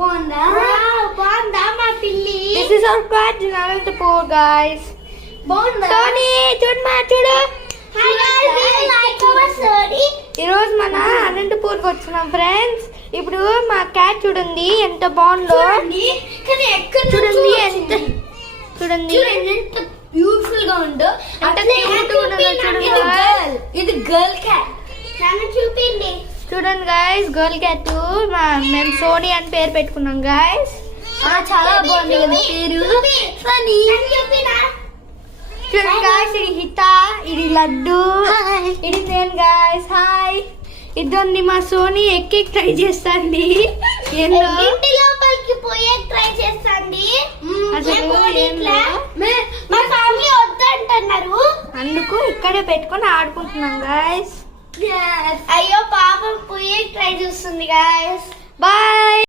బాగుందా మా పిల్లి? This is our cat in Anantapur, guys. బాగుందా? సోనీ చూడు. Hi guys, do you like our story? ఈ రోజు మన అనంతపూర్కి వచ్చినాం ఫ్రెండ్స్. ఇప్పుడు మా క్యాట్ చూడండి ఎంత బాగుందో. కానీ ఎక్కడ చూడండి ఎంత బ్యూటిఫుల్ గా ఉందో. అంటే ఇది గర్ల్ క్యాట్. నన్ను చూపిండి. చూడండి గైస్, గర్ల్ క్యాట్. మేము సోనీ అని పేరు పెట్టుకున్నాం గైస్. చాలా బాగుంది కదా పేరు. సోనీ. చూడండి గైస్, ఇది హిత, ఇది లడ్డు, ఇది నేను గైస్. హాయ్. ఇద్దరిని మా సోనీ ఎక్కి ట్రై చేస్తాండి. ఏందో ఇంటి లోపలికి పోయే ట్రై చేస్తాండి. మా ఫ్యామిలీ వద్దంటున్నారు, అందుకు ఇక్కడే పెట్టుకొని ఆడుకుంటున్నాం గైస్. అయ్యో పాపం పోయే ట్రై చేస్తుంది గైస్. బాయ్.